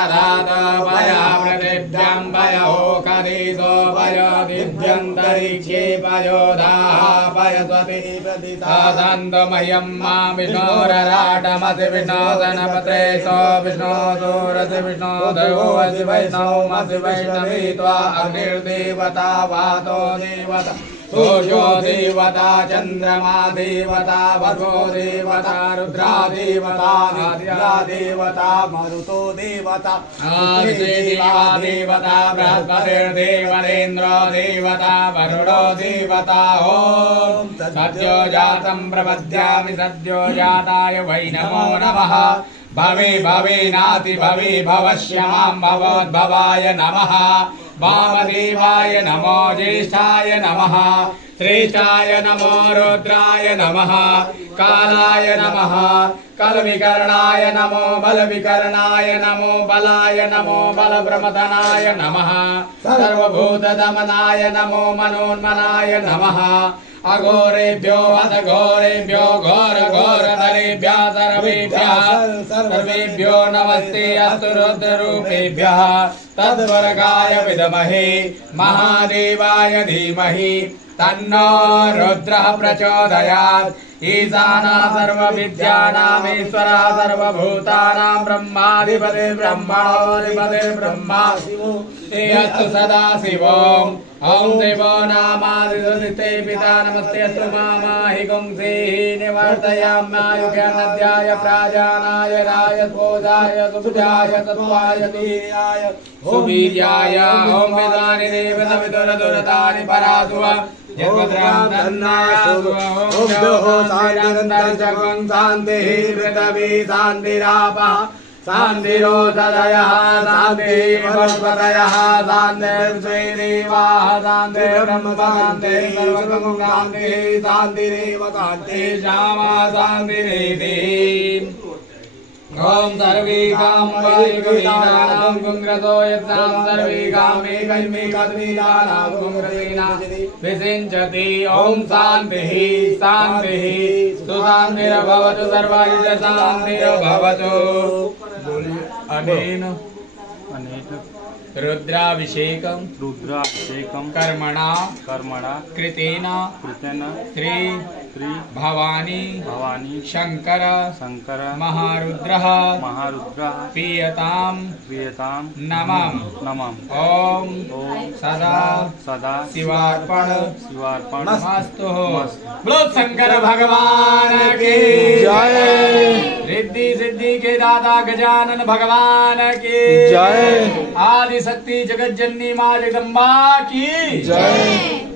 पया पृथिव्यां पयो करीसो पयो दिव्यन्तरिक्षे पयो दाः पयस्वति सदन्तमयं मा विष्णोरराटमसि विष्णोदनपत्रे सो विष्णोदोरसि विष्णोदयोऽसि वैष्णवमसि वैष्णवी त्वा अग्निर्देवता वातो देवता सूर्यो देवता चंद्रमा देवता भगो देवता रुद्रा देवता आद्या देवता मरुतो देवता देवा देवता बृहस्पतिर्देवरेन्द्रो देवता वरुणो देवता ओम सद्यो जातं प्रपद्यामि सद्यो जाताय वै नमो नमः भवे भवे नाति भवे भवश्यां भवोद्भवाय नमः वामदेवाय नमो ज्येष्ठाय नमः श्रेष्ठाय नमो रुद्राय नमः कालाय नमः कलविकर्णाय नमो बलविकर्णाय नमो बलाय नमो बलप्रमथनाय नमः सर्वभूतदमनाय नमो मनोन्मनाय नमः अघोरेभ्यो अधघोरेभ्यो घोर घोरधरेभ्यः सर्वेभ्यो नमस्ते अस्तु रुद्ररूपेभ्यः तद्वर्गाय विद्महे महादेवाय धीमहि तन्नो रुद्रः प्रचोदयात् ईशानः सर्वविद्यानामीश्वरः सर्वभूतानां ब्रह्माधिपतिः ब्रह्मणोऽधिपतिः ब्रह्मा शिवो अस्तु सदा शिवोम् ॐ देवो नामादिते पिता नमस्ते अस्तु मामाहि गुंसेहि निवर्तयाम्यायुज्ञानद्याय प्राजानाय राय भोजाय सुभुजाय सत्वाय वीर्याय सुवीर्याय ॐ वेदानि देवतविदुरदुरतानि परासुव जगद्राम तन्नासु ॐ शान्तिरन्तरिक्षं शान्तिः पृथिवी शान्तिरापः शान्तिरोषधयः शान्तिः वनस्पतयः शान्तिर्देवाः शान्तिर्ब्रह्म शान्तिः शान्तिरेव शान्तिः श्यामा शान्तिरेति ॐ सर्वेकां वायुवीनानां गुङ्ग्रतो यत्सां सर्वेकामेकैमेकद्वीनानां गुङ्ग्रतीनां विसिञ्चति ॐ शान्तिः शान्तिः सुशान्तिर्भवतु सर्वस्य शान्तिर्भवतु अनेन रुद्राभिषेकं कर्मणा कृतेन श्री भवानी शंकर महारुद्रः पीयतां नमः ओम सदा शिवार्पणमस्तु। बोलो शंकर भगवान की जय। रिद्धि सिद्धि के दाता गजानन भगवान की जय। आदि शक्ति जगत जननी माँ जगदम्बा की जय।